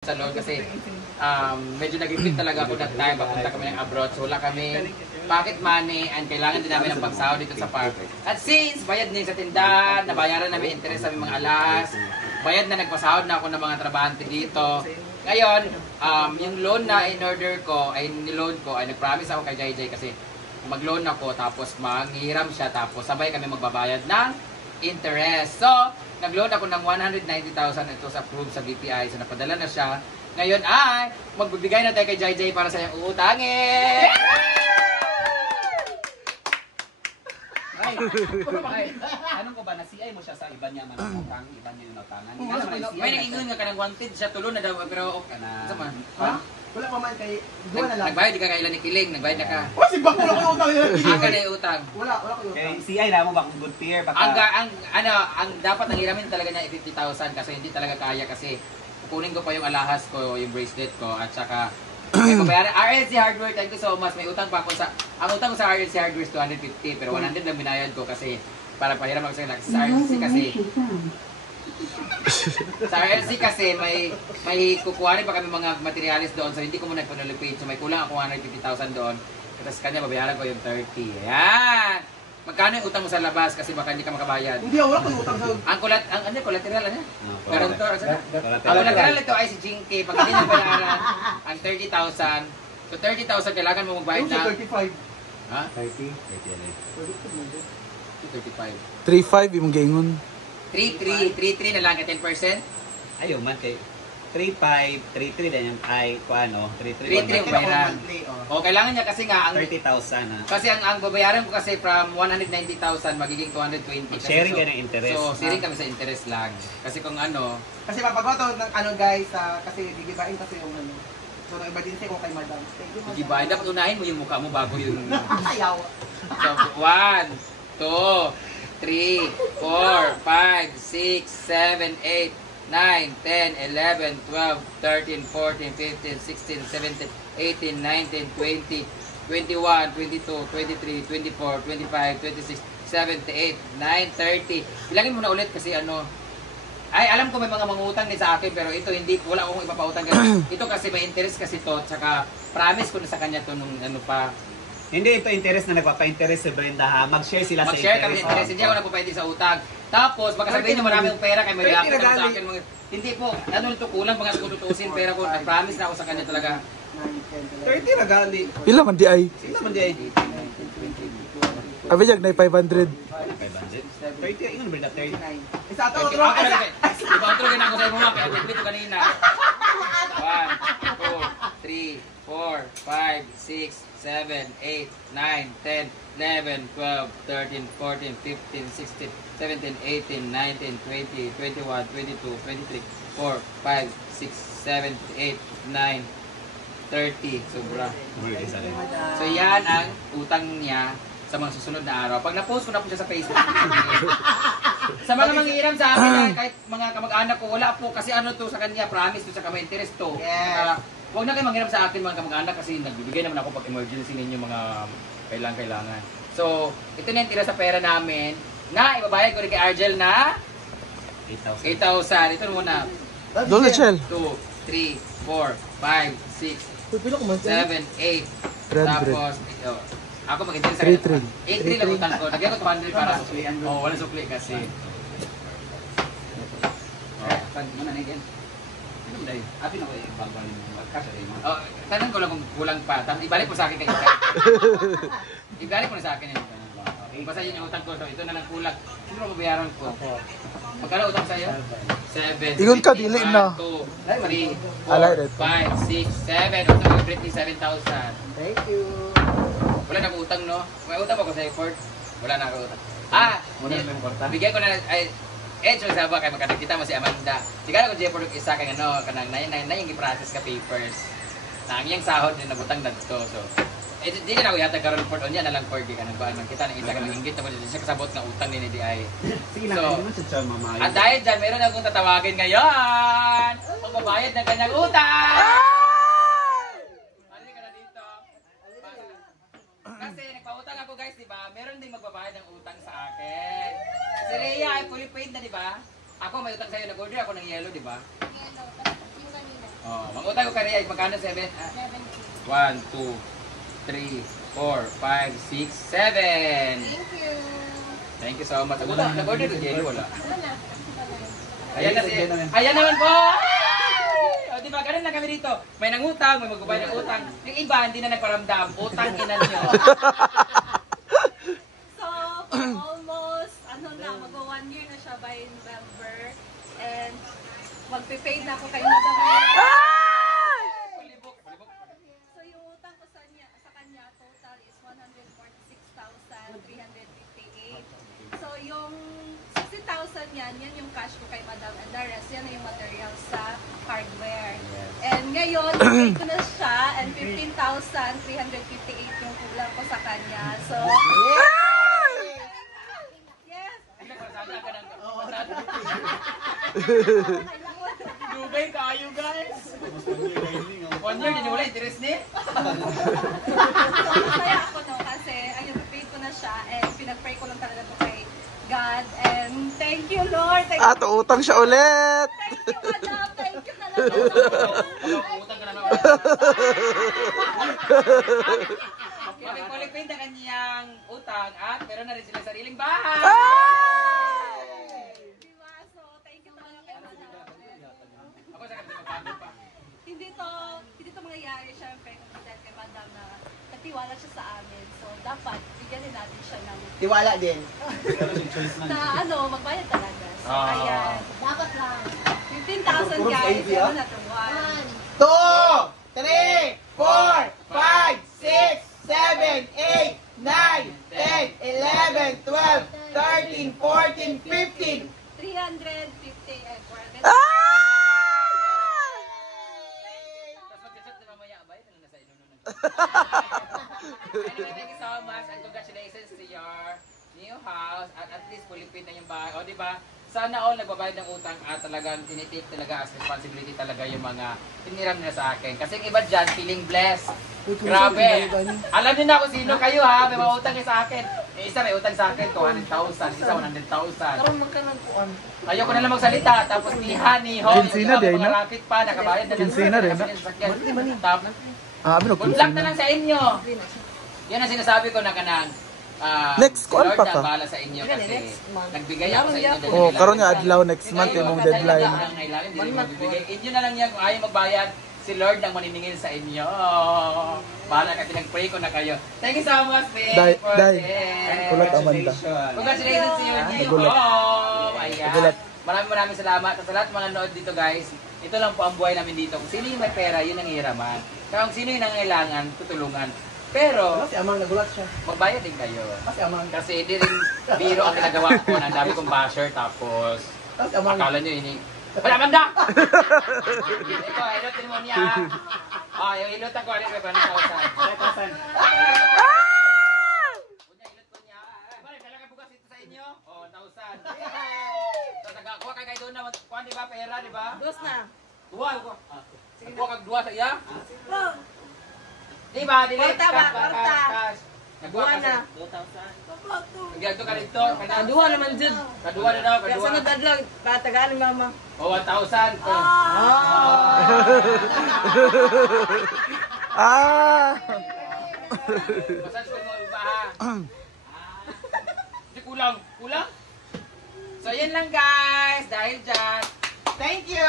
sa loan kasi medyo nag-ipit talaga ako that time. Papunta kami ng abroad. So wala kami pocket money and kailangan din namin ng pagsahod dito sa park. At since bayad din sa tindahan, nabayaran namin interest sa mga alas, bayad na nagpasahod na ako ng mga trabahante dito. Ngayon, yung loan na in-order ko, ay niloan ko, ay nag-promise ako kay JJ kasi mag-loan ako tapos manghiram siya tapos sabay kami magbabayad ng interest. So, nag-loan ako ng 190,000 ito sa approved sa BPI. So, napadala na siya. Ngayon ay, magbibigay na tayo kay JJ para sa iyong uutangin! Ay, anong ko ba, na-CI mo siya sa iba niya manutang, iba niya yung utangan? May nag-ingon nga kanang wanted siya, tulo na daw, pero okay na. Sama? Ha? Wala pa man kay duwa na lang. Nagbayad di ka kailan ni Kiling, nagbayad na ka. Kasi bako wala ko utang nila. Aka na yung utang. Wala ko utang. Okay, CI na mo, baka good peer, baka... Ang dapat ang hiramin talaga niya 50,000 kasi hindi talaga kaya kasi kukunin ko pa yung alahas ko, yung bracelet ko, at saka may babayaran. RLC Hardware, thank you so much. May utang pa ako sa, ang utang ko sa RLC Hardware is 250, pero 100 lang binayad ko kasi para pahiram ako sa RLC kasi sa RLC kasi may kukuhanin pa kami mga materialis doon, so hindi ko muna panulipid, so may kulang ako 150,000 doon, tapos kanya babayaran ko yung 30. Ayan! Magkano yung utang mo sa labas kasi baka hindi ka makabayad? Hindi, wala ko utang sa... Ang collateral, ano? Garantor, ano? Ang collateral ito ay si Jinky. Pag hindi na bayaran, ang 30,000. So 30,000 kailangan mo magbayad na... 35. Ha? 30? 35. 3.5 yung gaingon. 3.3 na lang ka 10%? Ayaw man, 3.5, 3.3 din yung ay, kung ano, 3.3 yung bayaran. O, kailangan niya kasi nga... 30,000 ha. Kasi ang babayaran ko kasi from 190,000 magiging 220. Sharing ka ng interest. So, sharing kami sa interest lang. Kasi kung ano... Kasi mapagawa ng ano guys, kasi gigibain kasi yung ano. So, nag-emergency ko kay madam. Thank you, madam. Gibahin, dapat unahin mo yung mukha mo bago yung... Ayaw. So, 1, 2, 3, 4, 5, 6, 7, 8, 9, 10, 11, 12, 13, 14, 15, 16, 17, 18, 19, 20, 21, 22, 23, 24, 25, 26, 28, 9, 30. Bilangin mo na ulit kasi ano, ay alam ko may mga mangutang din sa akin pero ito hindi, wala akong ipapautang. Ito kasi may interest kasi to, tsaka promise ko na sa kanya to nung ano pa. Hindi ito interest na nagpapa-interest sa Brenda ha. Mag-share sila sa interest. Mag-share kami ng interest, hindi ako nagpapahindi sa utang. Tapos, baka sabihin nyo marami yung pera kay may react naman sa akin. Hindi po, ano ito kulang, mga kung tutuusin pera ko. Nag-promise na ako sa kanya talaga. 30 ragali. Pila man di ay? Sila man di ay. Abiyag na 500. 500? 30, ingon Brenda, 30. Isa to, Okay, otro. iba otro rin ako sa imo mga kaya dito kanina. 1, 2, 3, 4, 5, 6, 7, 8, 9, 10, 11, 12, 13, 14, 15, 16, 17, 18, 19, 20, 21, 22, 23, 4, 5, 6, 7, 8, 9, 30. Sobra. So yan ang utang niya sa mga susunod na araw. Pag na-post ko na po siya sa Facebook. Sa mga manghihiram sa akin, kahit mga kamag-anak ko, wala po kasi ano to sa kanya, promise to sa kama interest to. Yes. Huwag na kayo manghiram sa akin mga kamag-anak kasi nagbibigay naman ako pag emergency ninyo mga kailangan. So, ito na yung tira sa pera namin na ibabayad ko rin kay Argel na 8,000. Ito muna. Doon na, Chel. 2, 3, 4, 5, 6, 7, 8. Tapos, ito. Ako mag-interest sa 8,3 lang utang ko. Nagyan ko 200 para wala sukli kasi. Pag muna na yan. Ano mo dahil? Atin ako i-bangbalin mo. Magkasa rin mo. Tanong ko lang kung kulang pa. Ibalik mo sa akin kay ibalik mo na sa akin yun. Basta yun yung utang ko. So, ito na lang kulang. Sino mabayaran ko? Magkano utang sa'yo? 7. Ingon ka, dili na. 2, 3, 4, 5, 6, 7. Utang ko 7,000. Thank you. Wala na akong utang, no? May utang ako sa effort. Wala na akong utang. Bigyan ko na, so sabi kay makadagkita mo si Amanda. Sigara ko Jefford yung isa kay ano, kanang yung i-process ka papers. Na ang iyang sahod din nabutang na dito. So, di na ako yata karon report on yan na lang for di ka nang baan. Kita ng isa ka nang inggit naman siya kasabot na utang ni DI. Sige na, hindi naman siya mamayo. At dahil dyan, meron akong tatawagin ngayon. Magbabayad ng kanyang utang! Mali ka na dito. Kasi nagpautang ako guys, di ba? Meron ding magbabayad ng utang sa akin. Si Rhea ay fully paid na, di ba? Ako may utang sa'yo, nag-order ako ng yellow, di ba? Yellow. kanina. Oh, mangutang ko kariya, magkano 7? 1, 2, 3, 4, 5, 6, 7. Thank you. Thank you so much. Nag-order ng jelly, wala. Wala na. Ayan na ayan naman po! O, di ba, ganun lang kami dito. May nangutang, may magbabayad ng utang. Yung iba, hindi na nagparamdam. Utang ina nyo. So, almost, mag-1 year na siya by November. And, magpe-paid na ako kay Madam. So, yung utang ko sa kanya, total is 146,358. So, yung 60,000 yan yung cash ko kay Madam. And the rest, yan na yung materials sa hardware. And ngayon, i-pay ko na siya. And 15,358 yung kulang ko sa kanya. So, yes. Dugay kayo, guys. 1 year, din wala interest ni? Masaya ako no kasi ayun, pay ko na siya and pinag-pray ko lang talaga to kay God and thank you Lord. Thank you. Utang siya ulit. Thank you Madam. Thank you talaga. Utang ka naman. Makikulipin na kanyang utang at meron na rin sila sariling bahay. Diba? So, thank you talaga kay Madam. Ako sa kanila magbago pa. Hindi to mangyayari syempre kung dahil kay Madam na natiwala siya sa amin. So, dapat bigyan din natin siya ng Tiwala din. na magbayad talaga. So, Ah. ayan. Dapat lang. 15,000 guys. Ano na to? 2, 3, 4, 5, 6, 7, 8, 9, 10, 11, 12, 13, 14, 15. 350 and 400. Tapos mag-chat na mamaya, abay, ano na sa ilo nun. Anyway, thank you so much and congratulations to your new house at least pulipin na yung bahay. O, di ba? Sana all nagbabayad ng utang at talagang tinitake talaga as responsibility talaga yung mga tiniram nila sa akin. Kasi yung iba dyan, feeling blessed. Grabe. Alam niyo na kung sino kayo ha, may mga utang kayo sa akin. Yung isa may utang sa akin, 200,000, isa 100,000. Ayoko na lang magsalita, tapos ni Honey, Ho, Kinsina din, no? rakit pa, nakabayad na Kinsina din, no? Tapos, good luck na lang sa inyo. Yan ang sinasabi ko na kanang Next, si kuwan Lord pa na ka? bahala sa inyo kasi nagbigay ako sa inyo. dahil Oh, karon nga kailangan- adlaw next month Kayo, imong kailangan deadline. ng kailangan, hindi rin magbibigay. Inyo na lang yan, kung ayaw magbayad, si Lord ang maniningil sa inyo. Bahala ka, pinag-pray ko na kayo. Thank you so much, babe, for Day. this. Kulat Amanda. Congratulations to your new Nagulat. home. Ayan. Nagulat. Maraming salamat. Sa lahat ng mga nanood dito, guys, ito lang po ang buhay namin dito. Kung sino yung may pera, yun ang hihiraman. Kaya kung sino yung nangailangan, tutulungan. Pero, Kasi amang nagulat siya. magbayad din kayo. Kasi amang. Kasi hindi rin biro ang ginagawa ko. Ang dami kong basher, tapos Kasi amang. akala nyo ini. Wala, Amanda! Ito, ilutin mo niya. Yung ilutan ko, ano yung 1,000. 1,000. Kunya, ilot ko niya. Bale, talaga bukas ito sa inyo? 1,000. So, kuha kay doon na, kuha, di ba, pera, di ba? Dos na. Duwa, ko. Kuha kag duwa sa iya? Di ba, dili? Kwarta ba? Cash, Kwarta. cash. Nagkuha ka sa 2,000. Nagdagto ka dito. Kaduha naman dyan. Kaduwa na daw, Kaya kaduwa. sunod adlaw, patagalin mama. 1,000. Massage ko mo iba ha. Hindi kulang. Kulang? So yan lang guys. Dahil dyan. Thank you!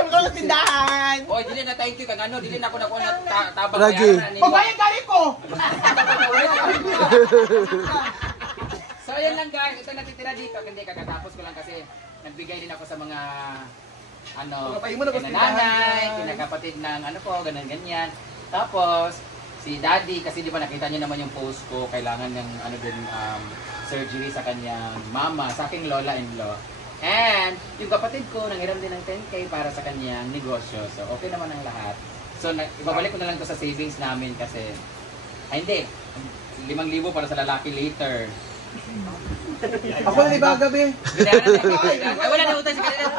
Magkakas tindahan! Oy, dili na thank you kang ano. Dili na ako nakuha na tabang Lagi. bayaran ninyo. Pagbayad galing ko! So yan lang guys. Ito natitira dito. Hindi kakatapos ko lang kasi nagbigay din ako sa mga Pagkapahin mo na ba sa nanay, tindahan? kinakapatid ng ano ko, ganyan-ganyan. Tapos, si daddy, kasi di ba nakita niyo naman yung post ko, kailangan ng surgery sa kanyang mama, sa aking lola-in-law. And, yung kapatid ko, nanghiram din ng 10K para sa kanyang negosyo. So, okay naman ang lahat. So, ibabalik ko na lang to sa savings namin kasi, hindi, 5,000 para sa lalaki later. Ako na ba gabi? Ay, wala na utang si Caridad.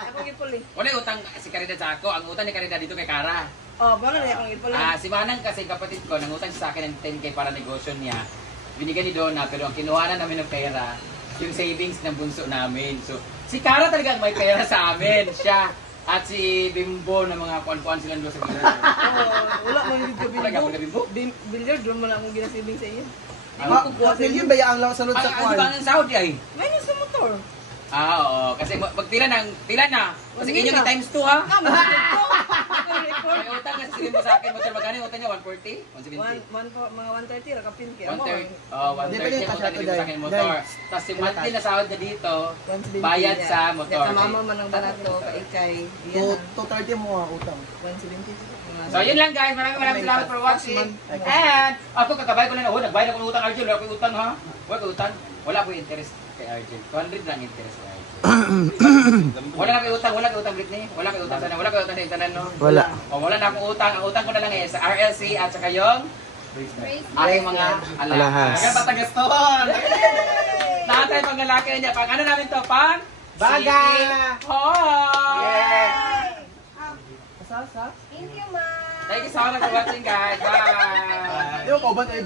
Ako gipuli. Wala yung utang si Caridad sa ako. Ang utang ni Caridad dito kay Cara. Oh, bala na akong gipuli. Si Manang kasi kapatid ko, nangutang siya sa akin ng 10K para negosyo niya. Binigyan ni Donna, pero ang kinuha na namin ng pera, yung savings ng bunso namin. So, si Cara talaga ang may pera sa amin. Siya. At si Bimbo na mga kuan-kuan silang doon sa gilid. Wala man yung Wala ka pala Bimbo? Billiard, doon man akong ginasibing sa iyo. Million ba yung ang salod sa Ang kwan? ang Saudi ay. Minus sa motor. Oo. Kasi magpila na. Kasi inyong times 2 ha. May utang nga sa mo sa akin. Motor magkano yung utang niya? 140? 170? Mga 130, rakapin kaya. 130. Oh, 130 Di ba yung ang utang kasya niya sa akin motor. Tapos yung monthly na sahod na dito, bayad sa motor. Sa mama man ang barato, kaikay. Yan 230 mo ang utang. 170. So yun lang guys, maraming salamat for watching. And ako kakabay ko na nagbayad ako ng utang Arjel, wala ko utang ha. Wala ko utang. Wala ko interest kay Arjel. 200 lang interest kay Arjel. Wala na kayo utang Britney. Wala kayo utang sana, wala kayo utang sa internet no. Wala. O wala na akong utang. Ang utang ko na lang sa RLC at saka yung aking mga Alahas. Kaya patagaston. Natay mga lalaki niya. Pang ano namin to? Pang Baga! Hoy! Sa? Thank you, ma. Thank you so much for watching guys. Bye! Yung kauban ay